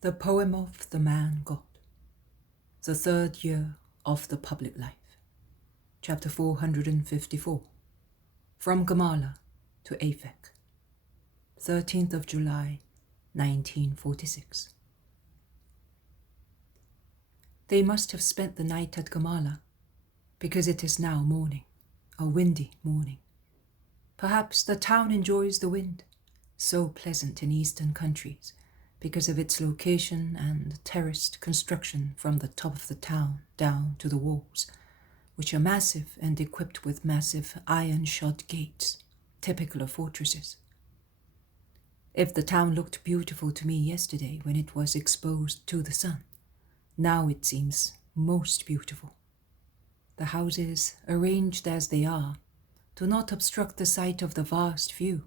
The Poem of the Man God. The Third Year of the Public Life. Chapter 454. From Gamala to Aphek. 13th of July, 1946. They must have spent the night at Gamala, because it is now morning, a windy morning. Perhaps the town enjoys the wind, so pleasant in eastern countries, because of its location and terraced construction from the top of the town down to the walls, which are massive and equipped with massive iron-shod gates, typical of fortresses. If the town looked beautiful to me yesterday when it was exposed to the sun, now it seems most beautiful. The houses, arranged as they are, do not obstruct the sight of the vast view,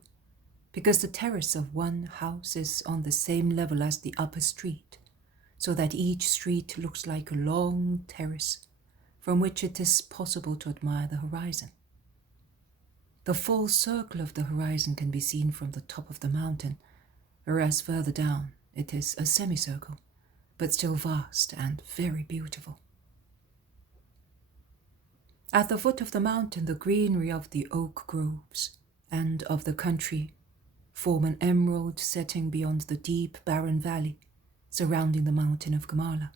because the terrace of one house is on the same level as the upper street, so that each street looks like a long terrace from which it is possible to admire the horizon. The full circle of the horizon can be seen from the top of the mountain, whereas further down it is a semicircle, but still vast and very beautiful. At the foot of the mountain, the greenery of the oak groves and of the country form an emerald setting beyond the deep barren valley surrounding the mountain of Gamala.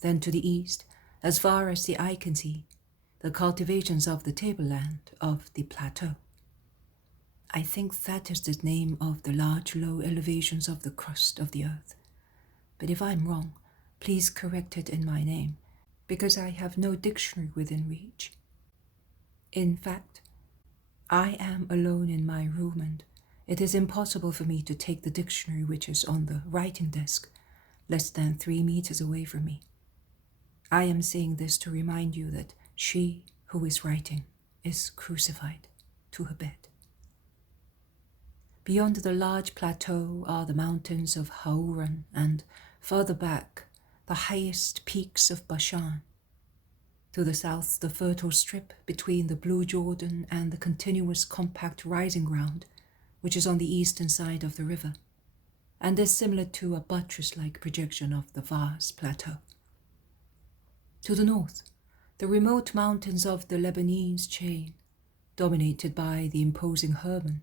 Then to the east, as far as the eye can see, the cultivations of the tableland of the plateau. I think that is the name of the large low elevations of the crust of the earth. But if I'm wrong, please correct it in my name, because I have no dictionary within reach. In fact, I am alone in my room, and it is impossible for me to take the dictionary which is on the writing desk, less than 3 meters away from me. I am saying this to remind you that she who is writing is crucified to her bed. Beyond the large plateau are the mountains of Hauran, and further back, the highest peaks of Bashan. To the south, the fertile strip between the Blue Jordan and the continuous compact rising ground, which is on the eastern side of the river, and is similar to a buttress-like projection of the vast plateau. To the north, the remote mountains of the Lebanese chain, dominated by the imposing Hermon,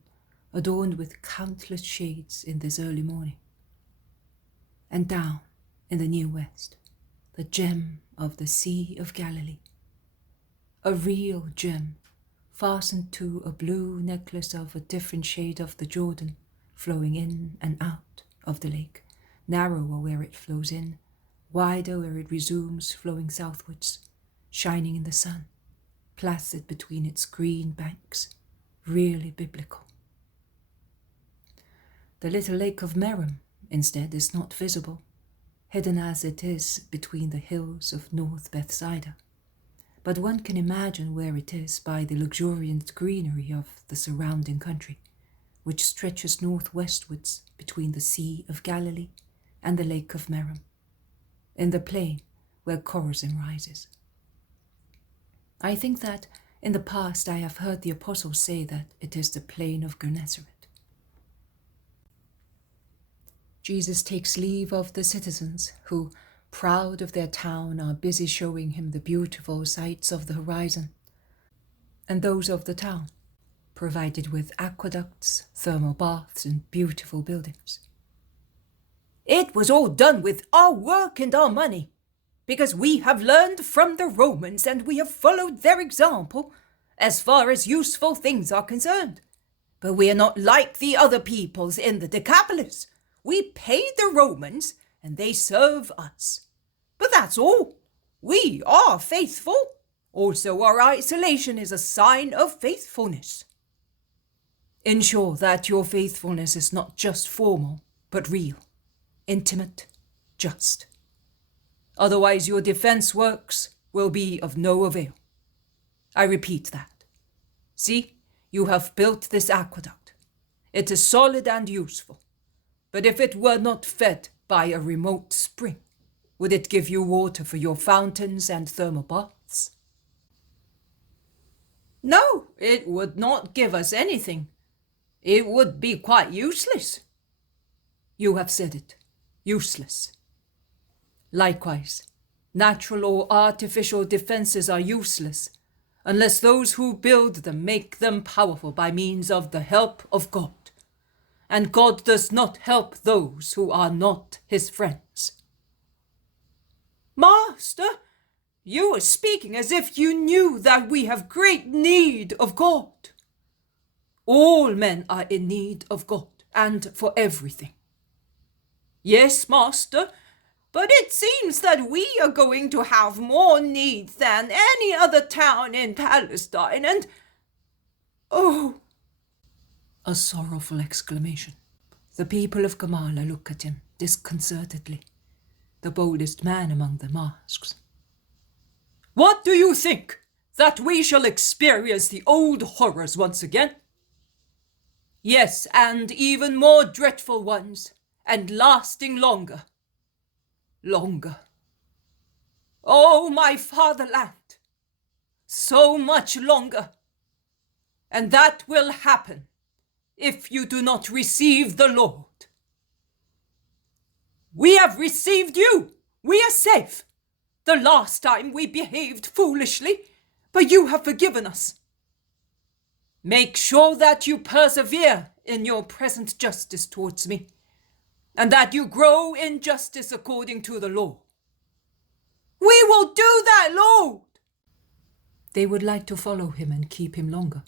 adorned with countless shades in this early morning. And down in the near west, the gem of the Sea of Galilee, a real gem, fastened to a blue necklace of a different shade of the Jordan, flowing in and out of the lake, narrower where it flows in, wider where it resumes flowing southwards, shining in the sun, placid between its green banks, really biblical. The little lake of Merom, instead, is not visible, hidden as it is between the hills of North Bethsaida, but one can imagine where it is by the luxuriant greenery of the surrounding country, which stretches northwestwards between the Sea of Galilee and the Lake of Merom, in the plain where Chorazin rises. I think that in the past I have heard the apostles say that it is the plain of Gennesaret. Jesus takes leave of the citizens who, proud of their town, are busy showing him the beautiful sights of the horizon, and those of the town, provided with aqueducts, thermal baths, and beautiful buildings. It was all done with our work and our money, because we have learned from the Romans and we have followed their example as far as useful things are concerned. But we are not like the other peoples in the Decapolis. We pay the Romans and they serve us. But that's all. We are faithful. Also, our isolation is a sign of faithfulness. Ensure that your faithfulness is not just formal, but real, intimate, just. Otherwise, your defense works will be of no avail. I repeat that. See, you have built this aqueduct. It is solid and useful. But if it were not fed by a remote spring, would it give you water for your fountains and thermal baths? No, it would not give us anything. It would be quite useless. You have said it. useless. Likewise, natural or artificial defenses are useless unless those who build them make them powerful by means of the help of God. And God does not help those who are not his friends. Master, you are speaking as if you knew that we have great need of God. All men are in need of God, and for everything. Yes, Master, but it seems that we are going to have more need than any other town in Palestine, and... Oh! A sorrowful exclamation. The people of Gamala look at him disconcertedly. The boldest man among them asks, "What do you think? That we shall experience the old horrors once again?" "Yes, and even more dreadful ones, and lasting longer. Longer. Oh, my fatherland! So much longer. And that will happen if you do not receive the Lord. We have received you. We are safe. The last time we behaved foolishly, but you have forgiven us. Make sure that you persevere in your present justice towards me, and that you grow in justice according to the law." "We will do that, Lord!" They would like to follow him and keep him longer,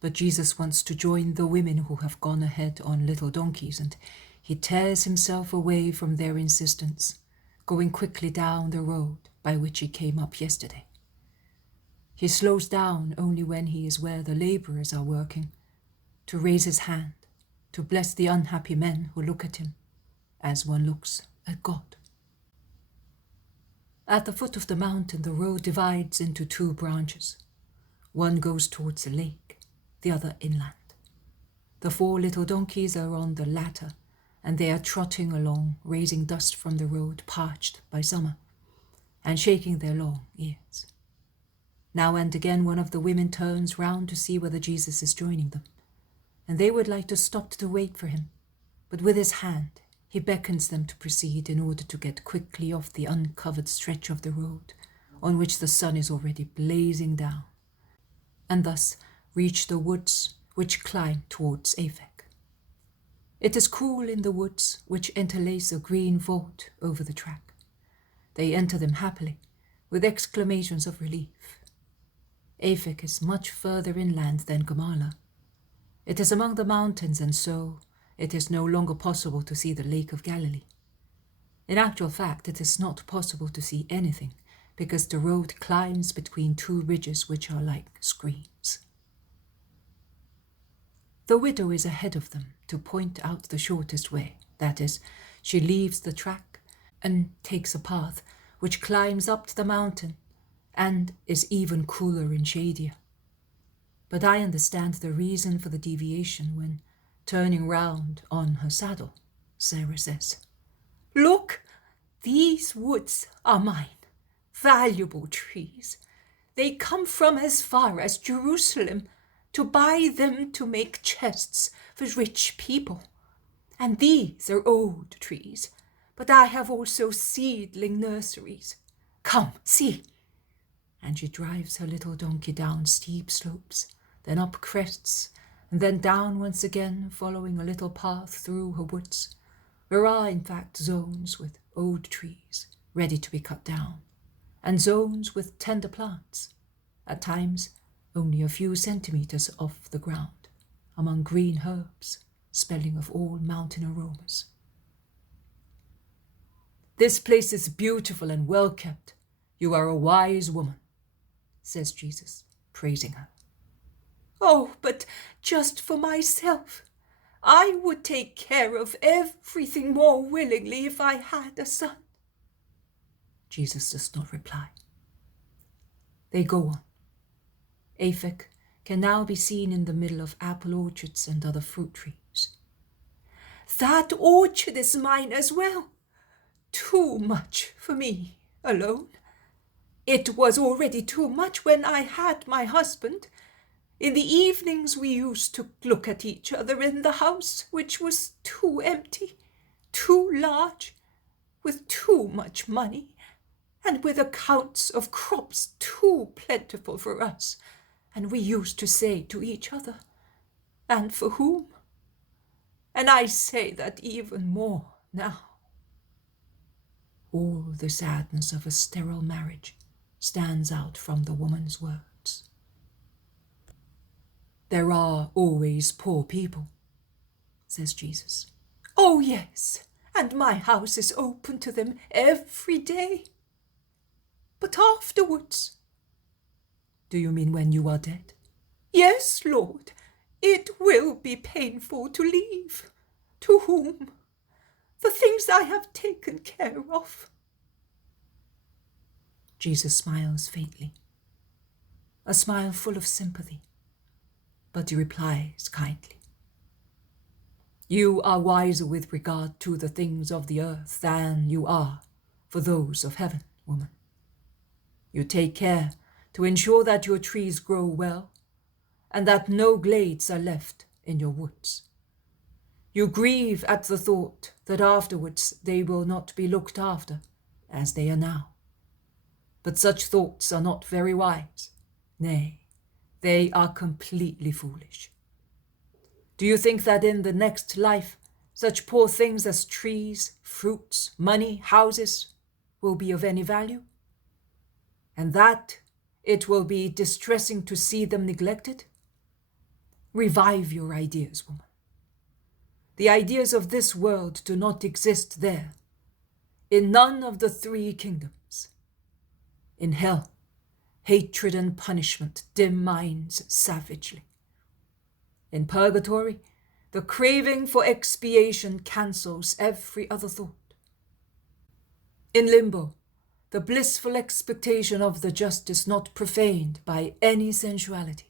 but Jesus wants to join the women who have gone ahead on little donkeys, and he tears himself away from their insistence, going quickly down the road by which he came up yesterday. He slows down only when he is where the laborers are working, to raise his hand, to bless the unhappy men who look at him, as one looks at God. At the foot of the mountain, the road divides into two branches. One goes towards the lake, the other inland. The 4 little donkeys are on the latter, and they are trotting along, raising dust from the road parched by summer, and shaking their long ears. Now and again one of the women turns round to see whether Jesus is joining them, and they would like to stop to wait for him, but with his hand he beckons them to proceed in order to get quickly off the uncovered stretch of the road on which the sun is already blazing down, and thus reach the woods which climb towards Aphek. It is cool in the woods which interlace a green vault over the track. They enter them happily, with exclamations of relief. Aphek is much further inland than Gamala. It is among the mountains, and so it is no longer possible to see the Lake of Galilee. In actual fact, it is not possible to see anything, because the road climbs between 2 ridges which are like screens. The widow is ahead of them to point out the shortest way. That is, she leaves the track and takes a path which climbs up the mountain and is even cooler and shadier. But I understand the reason for the deviation when, turning round on her saddle, Sarah says, "Look, these woods are mine, valuable trees. They come from as far as Jerusalem to buy them to make chests for rich people. And these are old trees, but I have also seedling nurseries. Come, see." And she drives her little donkey down steep slopes, then up crests, and then down once again, following a little path through her woods. There are, in fact, zones with old trees ready to be cut down, and zones with tender plants, at times only a few centimeters off the ground, among green herbs, smelling of all mountain aromas. "This place is beautiful and well kept. You are a wise woman," says Jesus, praising her. "Oh, but just for myself, I would take care of everything more willingly if I had a son." Jesus does not reply. They go on. Aphek can now be seen in the middle of apple orchards and other fruit trees. "That orchard is mine as well. Too much for me alone. It was already too much when I had my husband. In the evenings we used to look at each other in the house, which was too empty, too large, with too much money, and with accounts of crops too plentiful for us, and we used to say to each other, and for whom? And I say that even more now. All the sadness of a sterile marriage stands out from the woman's words. There are always poor people, says Jesus. Oh, yes, and my house is open to them every day. But afterwards. Do you mean when you are dead? Yes, Lord, it will be painful to leave. To whom? The things I have taken care of. Jesus smiles faintly, a smile full of sympathy, but he replies kindly. You are wiser with regard to the things of the earth than you are for those of heaven, woman. You take care to ensure that your trees grow well, and that no glades are left in your woods. You grieve at the thought that afterwards they will not be looked after as they are now. But such thoughts are not very wise. Nay, they are completely foolish. Do you think that in the next life such poor things as trees, fruits, money, houses will be of any value? And that it will be distressing to see them neglected? Revive your ideas, woman. The ideas of this world do not exist there, in none of the three kingdoms. In hell, hatred and punishment dim minds savagely. In purgatory, the craving for expiation cancels every other thought. In limbo, the blissful expectation of the just is not profaned by any sensuality.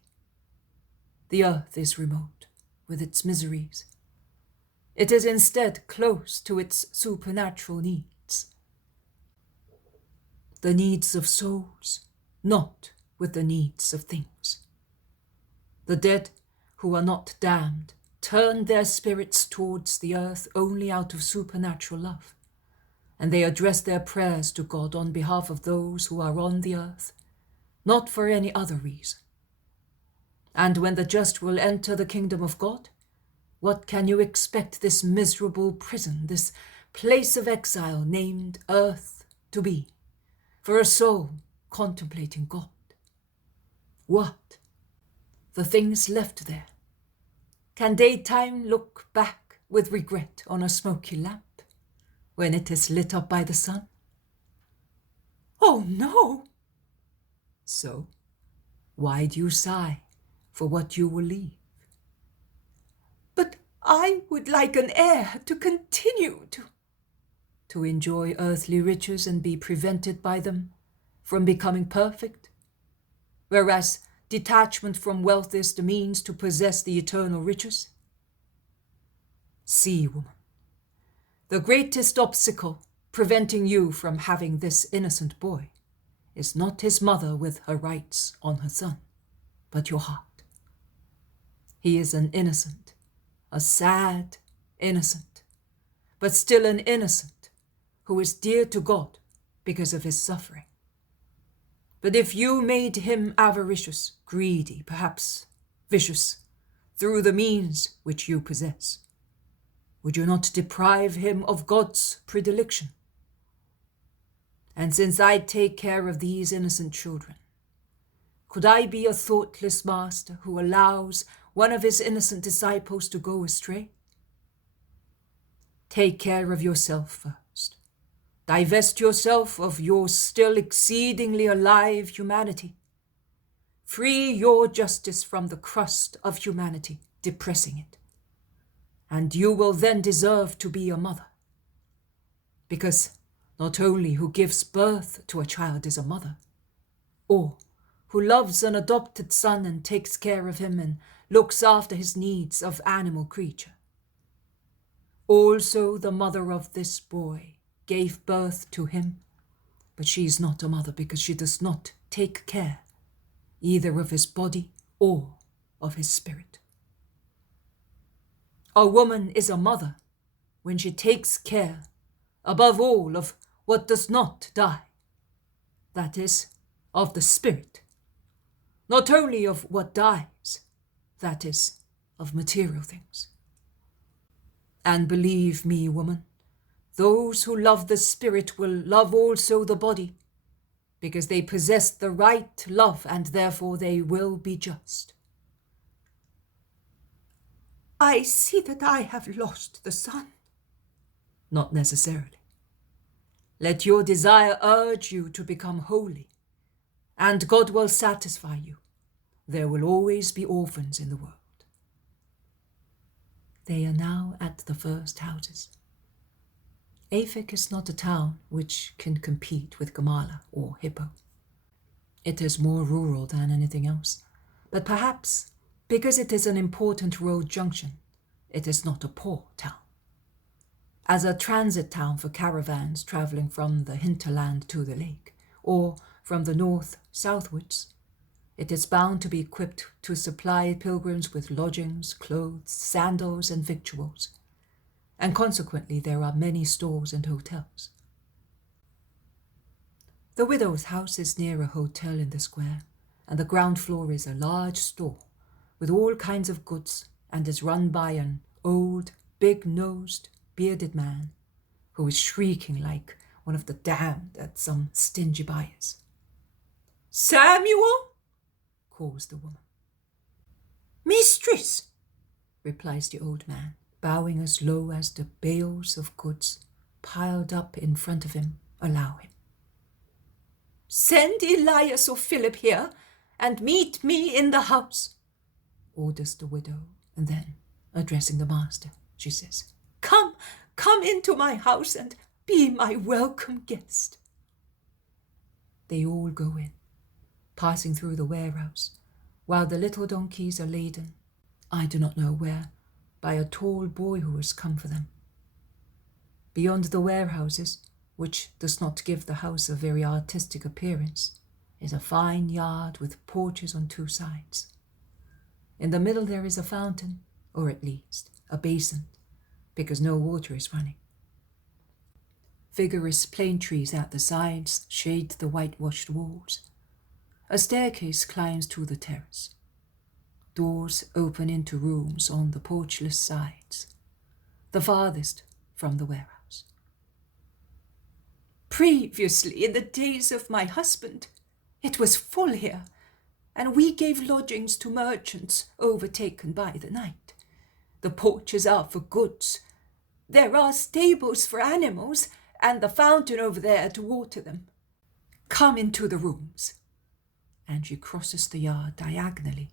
The earth is remote, with its miseries. It is instead close to its supernatural needs. The needs of souls, not with the needs of things. The dead who are not damned turn their spirits towards the earth only out of supernatural love, and they address their prayers to God on behalf of those who are on the earth, not for any other reason. And when the just will enter the kingdom of God, what can you expect this miserable prison, this place of exile named earth, to be, for a soul contemplating God? What? The things left there? Can daytime look back with regret on a smoky lamp when it is lit up by the sun? Oh, no. So, why do you sigh for what you will leave? But I would like an heir to continue to enjoy earthly riches and be prevented by them from becoming perfect, whereas detachment from wealth is the means to possess the eternal riches? See, woman, the greatest obstacle preventing you from having this innocent boy is not his mother with her rights on her son, but your heart. He is an innocent, a sad innocent, but still an innocent who is dear to God because of his suffering. But if you made him avaricious, greedy, perhaps vicious, through the means which you possess, would you not deprive him of God's predilection? And since I take care of these innocent children, could I be a thoughtless master who allows one of his innocent disciples to go astray? Take care of yourself first. Divest yourself of your still exceedingly alive humanity. Free your justice from the crust of humanity, depressing it. And you will then deserve to be a mother. Because not only who gives birth to a child is a mother, or who loves an adopted son and takes care of him and looks after his needs of animal creature. Also the mother of this boy gave birth to him, but she is not a mother because she does not take care either of his body or of his spirit. A woman is a mother when she takes care above all of what does not die, that is, of the spirit, not only of what dies, that is, of material things. And believe me, woman, those who love the spirit will love also the body, because they possess the right love, and therefore they will be just. I see that I have lost the sun. Not necessarily. Let your desire urge you to become holy, and God will satisfy you. There will always be orphans in the world. They are now at the first houses. Aphek is not a town which can compete with Gamala or Hippo. It is more rural than anything else, but perhaps because it is an important road junction, it is not a poor town. As a transit town for caravans travelling from the hinterland to the lake, or from the north southwards, it is bound to be equipped to supply pilgrims with lodgings, clothes, sandals, and victuals, and consequently there are many stores and hotels. The widow's house is near a hotel in the square, and the ground floor is a large store with all kinds of goods, and is run by an old, big-nosed, bearded man who is shrieking like one of the damned at some stingy buyers. "Samuel!" calls the woman. "Mistress!" replies the old man, bowing as low as the bales of goods piled up in front of him allow him. "Send Elias or Philip here, and meet me in the house," orders the widow, and then, addressing the master, she says, Come into my house and be my welcome guest." They all go in, passing through the warehouse, while the little donkeys are laden, I do not know where, by a tall boy who has come for them. Beyond the warehouses, which does not give the house a very artistic appearance, is a fine yard with porches on two sides. In the middle there is a fountain, or at least a basin, because no water is running. Vigorous plane trees at the sides shade the whitewashed walls. A staircase climbs to the terrace. Doors open into rooms on the porchless sides, the farthest from the warehouse. "Previously, in the days of my husband, it was full here, and we gave lodgings to merchants overtaken by the night. The porches are for goods. There are stables for animals, and the fountain over there to water them. Come into the rooms." And she crosses the yard diagonally,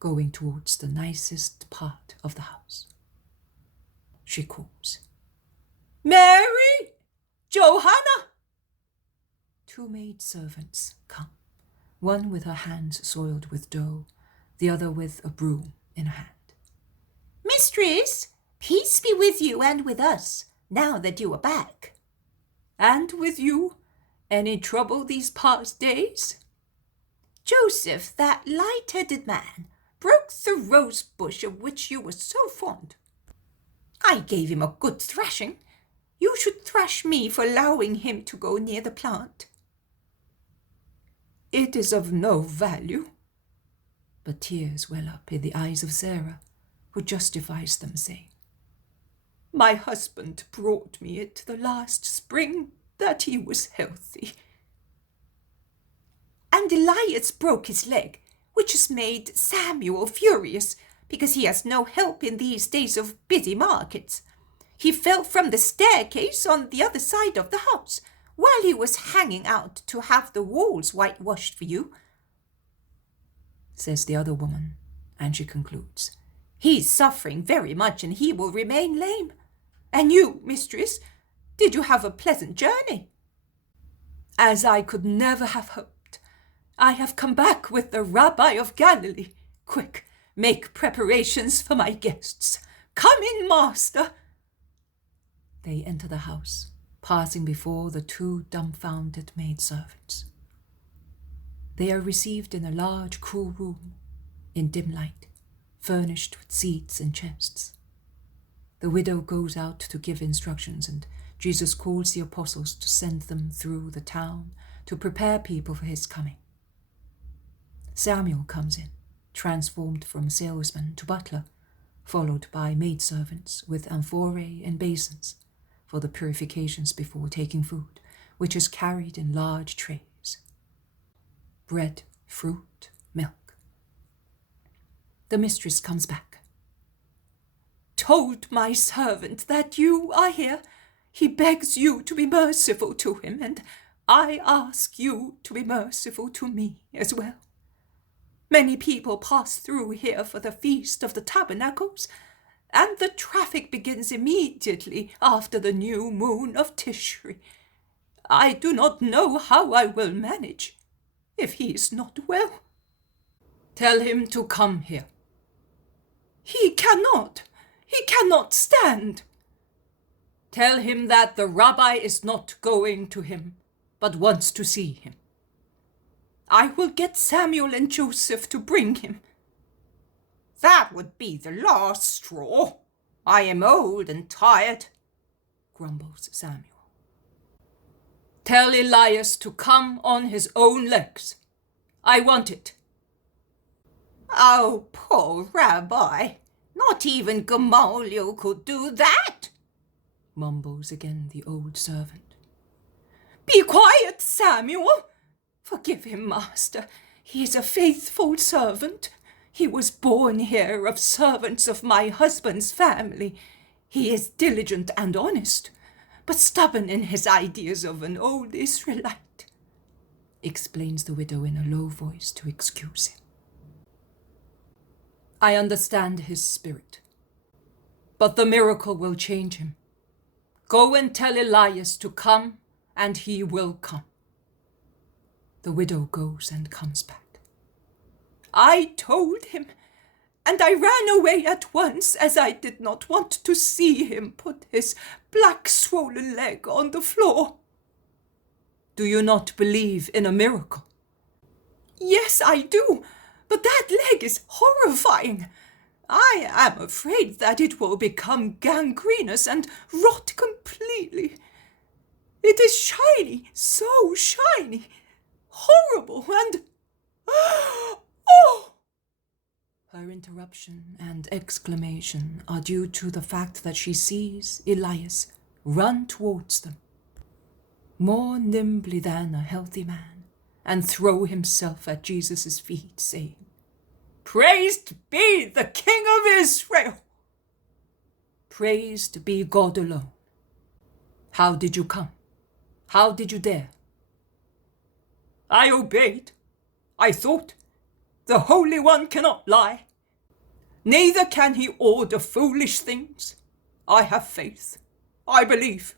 going towards the nicest part of the house. She calls, "Mary! Johanna!" Two maidservants come, one with her hands soiled with dough, the other with a broom in her hand. "Mistress, peace be with you and with us, now that you are back." "And with you? Any trouble these past days?" "Joseph, that light-headed man, broke the rose bush of which you were so fond. I gave him a good thrashing. You should thrash me for allowing him to go near the plant." "It is of no value." But tears well up in the eyes of Sarah, who justifies them, saying, "My husband brought me it the last spring that he was healthy." "And Elias broke his leg, which has made Samuel furious, because he has no help in these days of busy markets. He fell from the staircase on the other side of the house, while he was hanging out to have the walls whitewashed for you," says the other woman, and she concludes, "He's suffering very much, and he will remain lame. And you, mistress, did you have a pleasant journey?" "As I could never have hoped. I have come back with the Rabbi of Galilee. Quick, make preparations for my guests. Come in, master." They enter the house, passing before the two dumbfounded maidservants. They are received in a large, cool room, in dim light, furnished with seats and chests. The widow goes out to give instructions, and Jesus calls the apostles to send them through the town to prepare people for his coming. Samuel comes in, transformed from salesman to butler, followed by maidservants with amphorae and basins for the purifications before taking food, which is carried in large trays. Bread, fruit, milk. The mistress comes back. Told my servant that you are here. He begs you to be merciful to him, and I ask you to be merciful to me as well. Many people pass through here for the Feast of the Tabernacles, and the traffic begins immediately after the new moon of Tishri. I do not know how I will manage if he is not well. Tell him to come here. He cannot stand. Tell him that the rabbi is not going to him, but wants to see him. I will get Samuel and Joseph to bring him. That would be the last straw. I am old and tired, grumbles Samuel. Tell Elias to come on his own legs. I want it. Oh, poor rabbi. Not even Gamala could do that, mumbles again the old servant. Be quiet, Samuel. Forgive him, master. He is a faithful servant. He was born here of servants of my husband's family. He is diligent and honest, but stubborn in his ideas of an old Israelite, explains the widow in a low voice to excuse him. I understand his spirit, but the miracle will change him. Go and tell Elias to come, and he will come. The widow goes and comes back. I told him, and I ran away at once, as I did not want to see him put his black swollen leg on the floor. Do you not believe in a miracle? Yes, I do, but that leg is horrifying. I am afraid that it will become gangrenous and rot completely. It is shiny, so shiny, horrible, and... oh! Her interruption and exclamation are due to the fact that she sees Elias run towards them, more nimbly than a healthy man, and throw himself at Jesus' feet, saying, Praised be the King of Israel! Praised be God alone. How did you come? How did you dare? I obeyed. I thought, the Holy One cannot lie. Neither can he order foolish things. I have faith. I believe.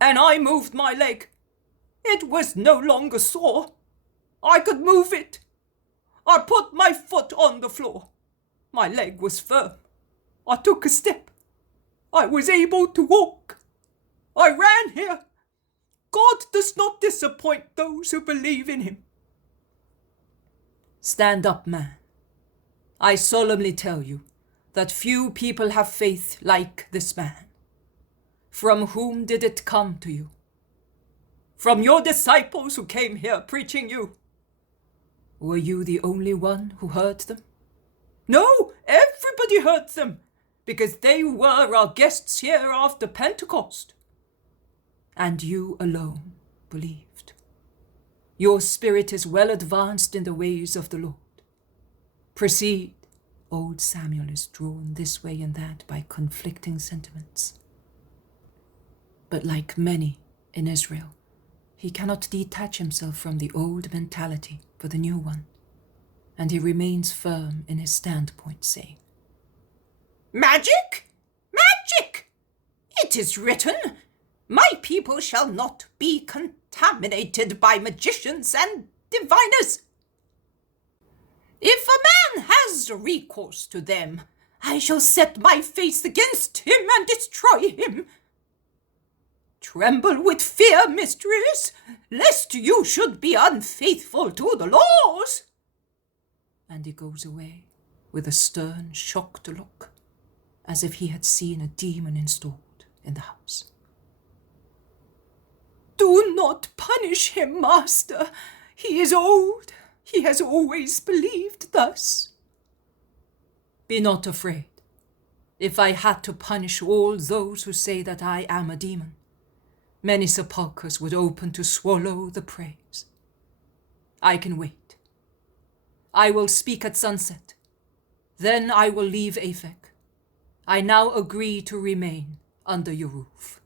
And I moved my leg. It was no longer sore. I could move it. I put my foot on the floor. My leg was firm. I took a step. I was able to walk. I ran here. God does not disappoint those who believe in him. Stand up, man. I solemnly tell you that few people have faith like this man. From whom did it come to you? From your disciples who came here preaching you. Were you the only one who heard them? No, everybody heard them, because they were our guests here after Pentecost. And you alone believed. Your spirit is well advanced in the ways of the Lord. Proceed. Old Samuel is drawn this way and that by conflicting sentiments. But like many in Israel, he cannot detach himself from the old mentality for the new one, and he remains firm in his standpoint, saying, Magic? Magic! It is written, my people shall not be contaminated by magicians and diviners. If a man has recourse to them, I shall set my face against him and destroy him. Tremble with fear, mistress, lest you should be unfaithful to the laws. And he goes away with a stern, shocked look, as if he had seen a demon installed in the house. Do not punish him, master. He is old. He has always believed thus. Be not afraid. If I had to punish all those who say that I am a demon, many sepulchres would open to swallow the praise. I can wait. I will speak at sunset. Then I will leave Aphek. I now agree to remain under your roof.